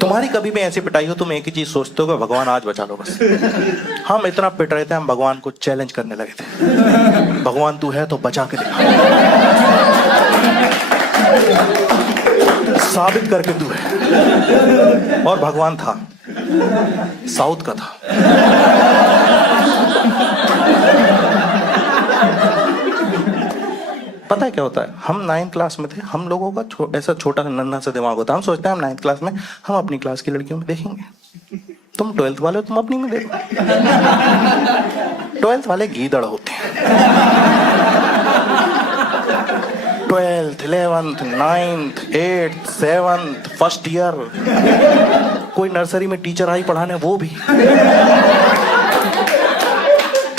तुम्हारी कभी भी ऐसी पिटाई हो, तुम एक ही चीज सोचते हो कि भगवान आज बचा लो बस। हम इतना पिट रहे थे, हम भगवान को चैलेंज करने लगे थे, भगवान तू है तो बचा के दिखा, साबित करके तू है। और भगवान था, साउथ का था। पता है क्या होता है, हम 9th क्लास में थे, हम लोगों का ऐसा छोटा नन्हा सा दिमाग होता है, हम सोचते हैं हम 9th क्लास में हम अपनी क्लास की लड़कियों में देखेंगे। तुम 12th वाले हो, तुम अपनी में देखो। 12th वाले गीदड़ होते हैं। 12th, 11th, 9th, 8th, 7th, first year, कोई नर्सरी में टीचर आई पढ़ाने, वो भी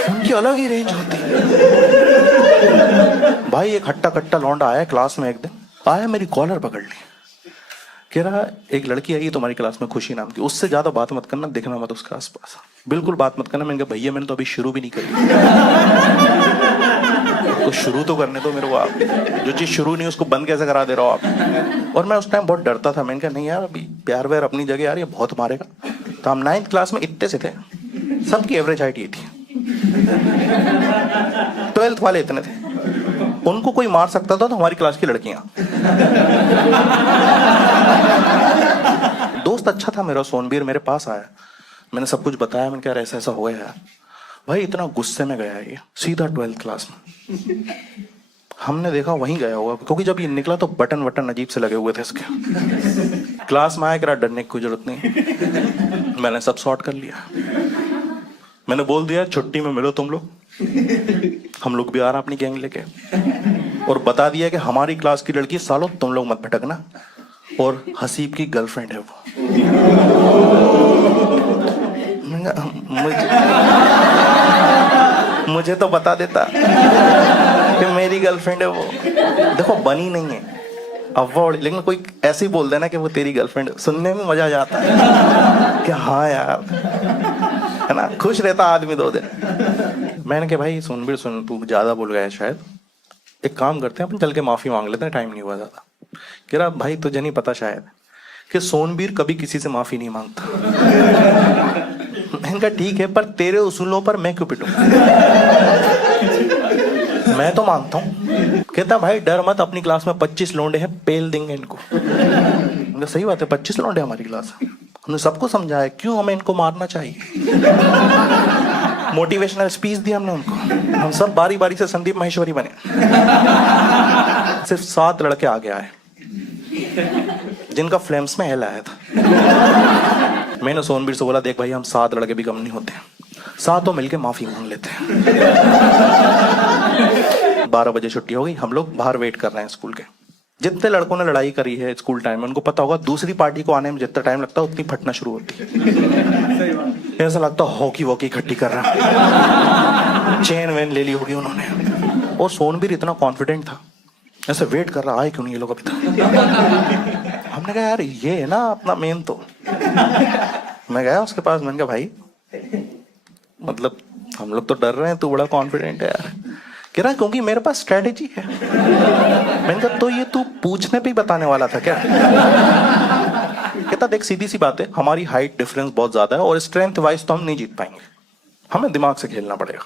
उनकी अलग ही रेंज होती है। भाई एक हट्टा कट्टा लौंडा आया क्लास में, एक दिन आया, मेरी कॉलर पकड़ ली, कह रहा एक लड़की आई तुम्हारी क्लास में, खुशी नाम की, उससे ज्यादा बात मत करना, देखना मत उसके आसपास, बिल्कुल बात मत करना। मैंने कहा भैया मैंने तो अभी शुरू भी नहीं करी, तो शुरू तो करने दो मेरे को आप, जो चीज शुरू नहीं उसको बंद कैसे करा दे रहा हो आप। और मैं उस टाइम बहुत डरता था, मैंने कहा नहीं यार अभी प्यार व्यार अपनी जगह यार, ये बहुत मारेगा। तो हम 9th क्लास में इतने से थे, सबकी एवरेज हाइट ये थी। 12th वाले इतने थे, उनको कोई मार सकता था तो हमारी क्लास की लड़कियां। दोस्त अच्छा था मेरा, सोनबीर, मेरे पास आया, मैंने सब कुछ बताया, मैंने कहा ऐसा ऐसा हो गया यार। भाई इतना गुस्से में गया ये, सीधा 12th क्लास में। हमने देखा वहीं गया होगा, क्योंकि जब ये निकला तो बटन वटन अजीब से लगे हुए थे इसके। क्लास में आया, करा डरने की कोई जरूरत नहीं, मैंने सब सॉर्ट कर लिया। मैंने बोल दिया छुट्टी में मिलो तुम लोग, हम लोग भी आ रहे अपनी गैंग लेके, और बता दिया कि हमारी क्लास की लड़की सालों तुम लोग मत भटकना, और हसीब की गर्लफ्रेंड है वो। मुझे तो बता देता कि मेरी गर्लफ्रेंड है वो। देखो बनी नहीं है अव्वा, लेकिन कोई ऐसे ही बोल देना कि वो तेरी गर्लफ्रेंड, सुनने में मजा आ जाता है कि हाँ यार, है ना, खुश रहता आदमी 2 दिन। मैंने कहा भाई सुन भी सुन, तू ज्यादा बोल गया है शायद, एक काम करते हैं अपन चल के माफी मांग लेते हैं, टाइम नहीं हुआ ज्यादा। कह रहा भाई तुझे नहीं पता शायद कि सोनबीर कभी किसी से माफी नहीं मांगता। मैंने कहा ठीक है, पर तेरे उसूलों पर मैं क्यों पिटूं? मैं तो मांगता हूँ। कहता भाई डर मत, अपनी क्लास में 25 लौंडे हैं, पेल देंगे इनको। सही बात है, 25 लौंडे हमारी क्लास है, हमने सबको समझाया क्यों हमें इनको मारना चाहिए। मोटिवेशनल स्पीच दी हमने उनको, हम सब बारी बारी से संदीप माहेश्वरी बने। सिर्फ 7 लड़के आगे आए जिनका फ्लेम्स में एल आया था। मैंने सोनबीर से बोला देख भाई हम 7 लड़के भी कम नहीं होते, 7 मिलके माफी मांग लेते हैं। 12 बजे छुट्टी हो गई, हम लोग बाहर वेट कर रहे हैं स्कूल के। जितने लड़कों ने लड़ाई करी है स्कूल टाइम में, उनको पता होगा दूसरी पार्टी को आने में जितना टाइम लगता है उतनी फटना शुरू होती है। ऐसा लगता है हॉकी वॉकी इकट्ठी कर रहा, चेन वेन ले ली होगी उन्होंने। और सोनबीर इतना कॉन्फिडेंट था, ऐसे वेट कर रहा आए क्यों नहीं ये लोग अभी तक। हमने कहा यार ये है ना अपना मेन। तो मैं गया उसके पास, मैंने कहा भाई मतलब हम लोग तो डर रहे हैं, तू बड़ा कॉन्फिडेंट है यार। कह रहा क्योंकि मेरे पास स्ट्रेटेजी है। मैंने कहा तो ये तू पूछने पे ही बताने वाला था क्या? कहता देख सीधी सी बात है, हमारी हाइट डिफरेंस बहुत ज्यादा है और स्ट्रेंथ वाइज तो हम नहीं जीत पाएंगे, हमें दिमाग से खेलना पड़ेगा।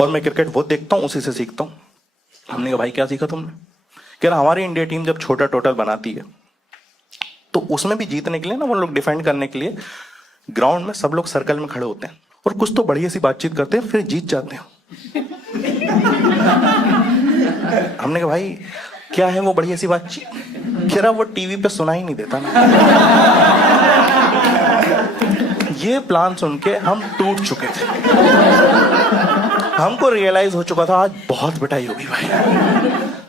और मैं क्रिकेट बहुत देखता हूँ, उसी से सीखता हूँ। हमने कहा भाई क्या सीखा तुमने? कह रहा हमारी इंडिया टीम जब छोटा टोटल बनाती है तो उसमें भी जीतने के लिए ना, वो लोग डिफेंड करने के लिए ग्राउंड में सब लोग सर्कल में खड़े होते हैं और कुछ तो बढ़िया सी बातचीत करते हैं, फिर जीत जाते हैं। हमने कहा भाई क्या है वो बढ़िया सी बातचीत? कह रहा वो टीवी पे सुनाई नहीं देता ना। ये प्लान सुन के हम टूट चुके थे, हमको रियलाइज हो चुका था आज बहुत पिटाई होगी भाई,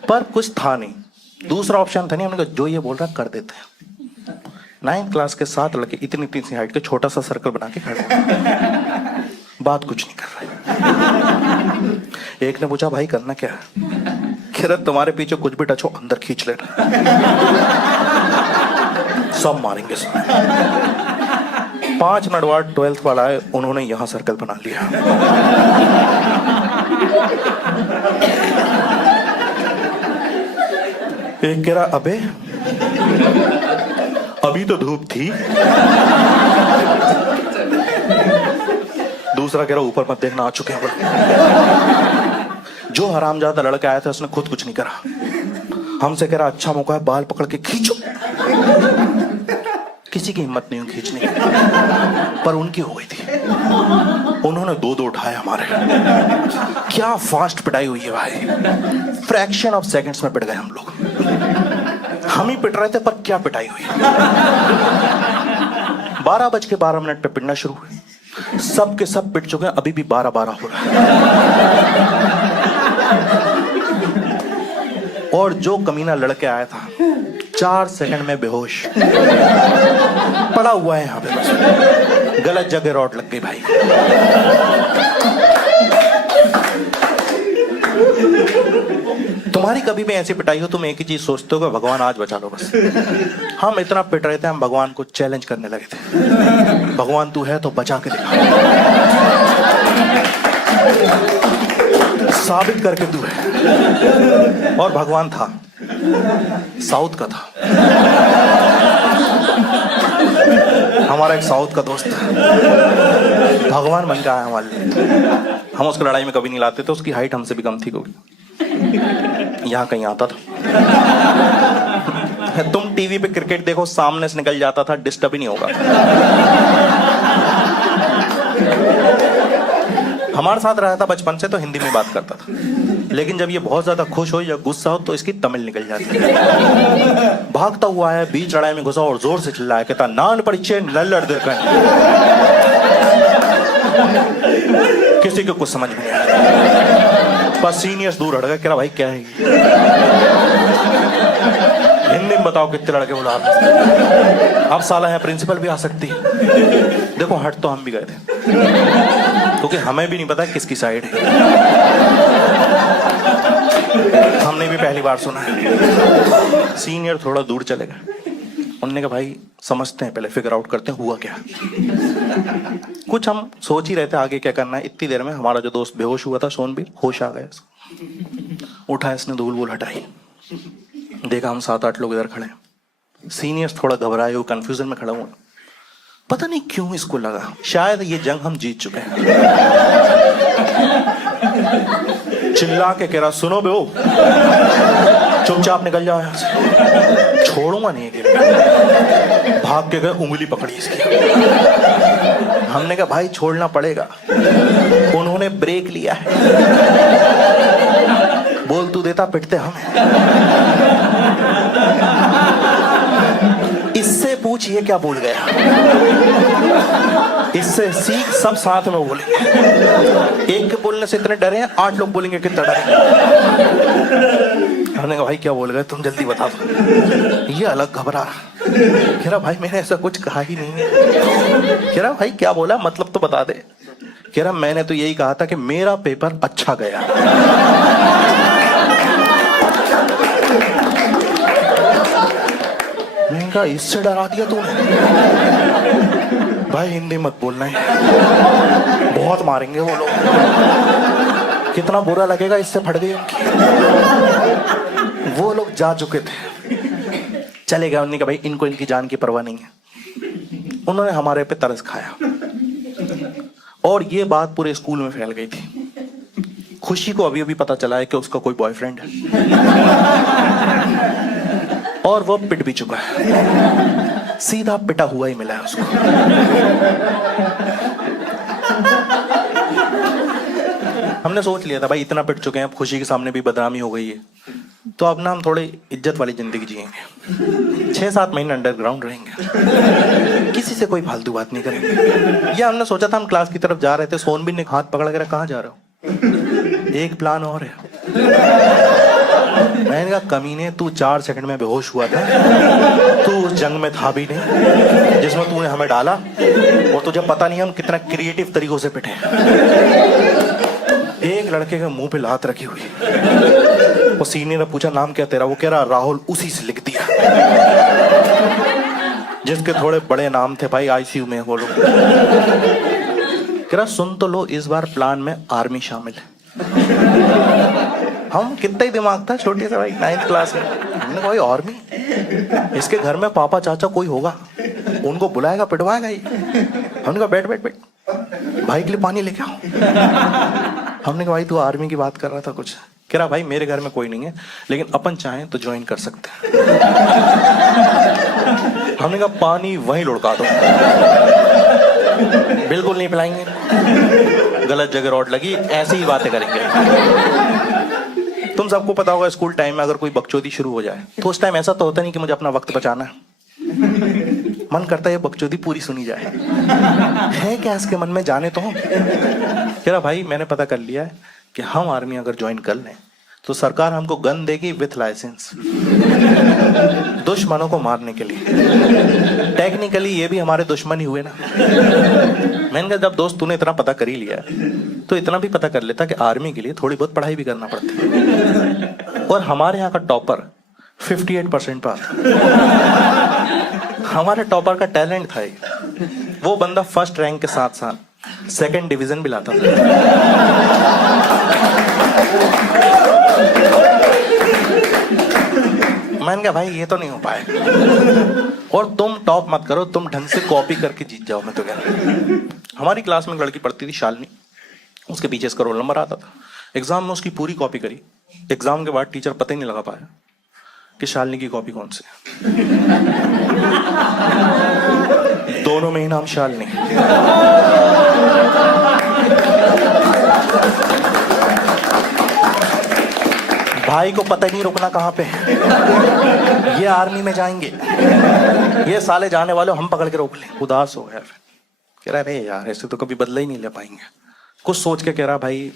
पर कुछ था नहीं, दूसरा ऑप्शन था नहीं। हमने कहा जो ये बोल रहा कर देते हैं। 9th क्लास के 7 लड़के इतनी इतनी सी हाइट के छोटा सा सर्कल बना के खड़े, बात कुछ नहीं कर रहे। एक ने पूछा भाई करना क्या है? कह रहा तुम्हारे पीछे कुछ भी टच हो अंदर खींच लेना, सब मारेंगे सब। 5 मिनट बाद 12th वाला आए, उन्होंने यहां सर्कल बना लिया। एक कह रहा अबे, अभी तो धूप थी। दूसरा कह रहा ऊपर मत देखना, आ चुके हैं। जो हरामजादा लड़का आया था उसने खुद कुछ नहीं करा, हमसे कह रहा अच्छा मौका है, बाल पकड़ के खींचो। किसी की हिम्मत नहीं हुई खींचने की, पर उनकी हो गई थी। उन्होंने दो दो उठाए हमारे। क्या फास्ट पिटाई हुई है भाई, फ्रैक्शन ऑफ सेकंड्स में पिट गए हम लोग। हम ही पिट रहे थे पर क्या पिटाई हुई। 12:12 पे पिटना शुरू हुए, सब के सब पिट चुके हैं, अभी भी 12:12 हो रहा है। और जो कमीना लड़के आया था 4 सेकंड में बेहोश पड़ा हुआ है यहाँ पे, बस गलत जगह रॉड लग गई भाई। तुम्हारी कभी भी ऐसी पिटाई हो, तुम एक ही चीज सोचते हो कि भगवान आज बचा लो बस। हम इतना पिट रहे थे, हम भगवान को चैलेंज करने लगे थे, भगवान तू है तो बचा के दिखा, साबित करके तू है। और भगवान था, साउथ का था, हमारा एक साउथ का दोस्त था, भगवान बन के आया हमारे लिए। हम उसको लड़ाई में कभी नहीं लाते थे, उसकी हाइट हमसे भी कम थी, क्योंकि यहाँ कहीं आता था। तुम टीवी पे क्रिकेट देखो, सामने से निकल जाता था, डिस्टर्ब ही नहीं होगा। हमारे साथ रहा था बचपन से, तो हिंदी में बात करता था, लेकिन जब ये बहुत ज्यादा खुश हो या गुस्सा हो तो इसकी तमिल निकल जाती है। भागता हुआ है, बीच लड़ाई में घुसा और जोर से चिल्लाया, कहता नान परिचय लल्लड़ दे। किसी को कुछ समझ में नहीं आया, बस सीनियर्स दूर हट गए, कह रहा भाई क्या है, हिंदी में बताओ कितने लड़के बुला रहे। अब साला है प्रिंसिपल भी आ सकती है। देखो हट तो हम भी गए थे, क्योंकि हमें भी नहीं पता किसकी साइड है, हमने भी पहली बार सुना है। सीनियर थोड़ा दूर चले गए, उन्होंने कहा भाई समझते हैं, पहले फिगर आउट करते हैं हुआ क्या। कुछ हम सोच ही रहे थे आगे क्या करना है, इतनी देर में हमारा जो दोस्त बेहोश हुआ था सोनबीर, होश आ गया। उठा, इसने धूल वूल हटाई, देखा हम 7-8 लोग इधर खड़े हैं। सीनियर्स थोड़ा घबराए हुए कंफ्यूजन में खड़ा हुआ, पता नहीं क्यों इसको लगा शायद ये जंग हम जीत चुके हैं। चिल्ला के कह रहा सुनो बे, चुपचाप निकल जाओ यहाँ से, छोड़ूंगा नहीं है। भाग के गए, उंगली पकड़ी इसकी। हमने कहा भाई छोड़ना पड़ेगा। उन्होंने ब्रेक लिया है, बोल तू देता पिटते हम। इससे पूछ ये क्या बोल गया, इससे सीख, सब साथ में बोलेंगे। एक के बोलने से इतने डरे हैं, 8 लोग बोलेंगे कितना डरे। हमने कहा भाई क्या बोल गए तुम, जल्दी बता दो। ये अलग घबरा, कह रहा भाई मैंने ऐसा कुछ कहा ही नहीं है। कह रहा भाई क्या बोला, मतलब तो बता दे। कह रहा मैंने तो यही कहा था कि मेरा पेपर अच्छा गया। मैंने कहा इससे डरा दिया तूने। भाई हिंदी मत बोलना है, बहुत मारेंगे वो लोग, कितना बुरा लगेगा, इससे फट गई उनकी। वो लोग जा चुके थे, चले गए। उन्होंने कहा भाई इनको इनकी जान की परवाह नहीं है। उन्होंने हमारे पे तरस खाया और ये बात पूरे स्कूल में फैल गई थी। खुशी को अभी अभी पता चला है कि उसका कोई बॉयफ्रेंड है और वो पिट भी चुका है, सीधा पिटा हुआ ही मिला है उसको। हमने सोच लिया था भाई इतना पिट चुके हैं, अब खुशी के सामने भी बदनामी हो गई है, तो अब ना हम थोड़ी इज्जत वाली जिंदगी जिएंगे। 6-7 महीने अंडरग्राउंड रहेंगे, किसी से कोई फालतू बात नहीं करेंगे। या हमने सोचा था, हम क्लास की तरफ जा रहे थे, सोनबीर ने हाथ पकड़ कर कहाँ जा रहे हो, एक प्लान और है। मैंने कहा कमीने तू 4 सेकंड में बेहोश हुआ था, तू उस जंग में था भी नहीं जिसमें तूने हमें डाला, और तुझे पता नहीं हम कितना क्रिएटिव तरीकों से पिटे। एक लड़के के मुंह पे लात रखी हुई, वो सीनियर ने पूछा नाम क्या तेरा, वो कह रहा राहुल, उसी से लिख दिया जिसके थोड़े बड़े नाम थे भाई, आईसीयू में वो लोग। कह रहा सुन तो लो, इस बार प्लान में आर्मी शामिल है। हम कितना ही दिमाग था छोटे से भाई, 9th क्लास में। हमने कहा आर्मी, इसके घर में पापा चाचा कोई होगा, उनको बुलाएगा, पिटवाएगा ही। हमने कहा बैठ बैठ बैठ, भाई के लिए पानी लेके आओ। हमने कहा भाई तू आर्मी की बात कर रहा था कुछ? कह रहा भाई मेरे घर में कोई नहीं है, लेकिन अपन चाहें तो ज्वाइन कर सकते हैं। हमने कहा पानी वहीं लुढ़का दो। बिल्कुल नहीं पिलाएंगे, गलत जगह रॉड लगी, ऐसी ही बातें करेंगे। तुम सबको पता होगा स्कूल टाइम में अगर कोई बकचोदी शुरू हो जाए तो उस टाइम ऐसा तो होता नहीं कि मुझे अपना वक्त बचाना है, मन करता है ये बकचोदी पूरी सुनी जाए। है क्या इसके मन में, जाने तो। कह रहा भाई मैंने पता कर लिया है कि हम आर्मी अगर ज्वाइन कर लें तो सरकार हमको गन देगी विथ लाइसेंस, दुश्मनों को मारने के लिए। टेक्निकली ये भी हमारे दुश्मन ही हुए ना। मैंने कहा जब दोस्त तूने इतना पता कर ही लिया तो इतना भी पता कर लेता कि आर्मी के लिए थोड़ी बहुत पढ़ाई भी करना पड़ती है। और हमारे यहाँ का टॉपर 58% पास। हमारे टॉपर का टैलेंट था ही। वो बंदा फर्स्ट रैंक के साथ साथ सेकंड डिवीजन भी लाता था। मैंने कहा भाई ये तो नहीं हो पाए, और तुम टॉप मत करो, तुम ढंग से कॉपी करके जीत जाओ। मैं तो कह रहा, हमारी क्लास में एक लड़की पढ़ती थी शालिनी, उसके पीछे इसका रोल नंबर आता था। एग्जाम में उसकी पूरी कॉपी करी, एग्जाम के बाद टीचर पता ही नहीं लगा पाया कि शालिनी की कॉपी कौन सी है। दोनों में ही नाम शालिनी। भाई को पता ही नहीं रुकना कहाँ पे। ये आर्मी में जाएंगे, ये साले जाने वाले हम पकड़ के रोक लें। उदास हो गया फिर, कह रहा अरे यार ऐसे तो कभी बदला ही नहीं ले पाएंगे। कुछ सोच के कह रहा भाई